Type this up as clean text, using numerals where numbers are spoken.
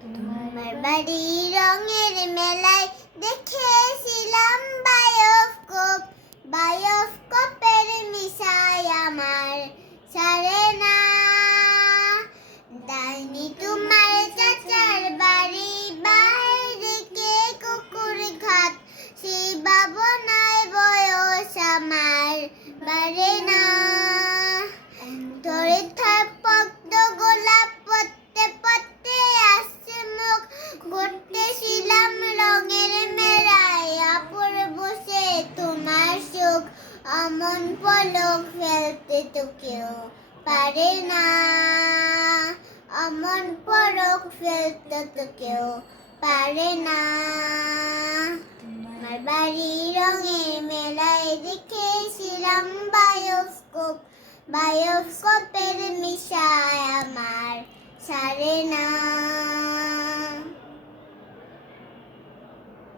তোমার বাড়ি রঙের মেলায় দেখেছিলাম বায়োস্কোপ, বায়োস্কোপের মিশায় আমার সারে না। ডাইনি তোমার চাচার বাড়ি বাইরে কে কুকুর ঘাট, সেই ভাবনায় বয়স আমার বাড়ে না। ধরে পদ্ম গোলাপ পড়তে পড়তে আসছে মুখ, ঘুরতেছিলাম রঙের মেলায় আপুর বসে তোমার সুখ। অমন পলক ফেলতে তো কেউ পারে না, অমন পলক ফেলতে তো কেউ পারে না। তোমার বাড়ি রঙের মেলায় দেখেছিলাম বায়োস্কোপ, বায়োস্কোপের মিশায় আমার সারে না।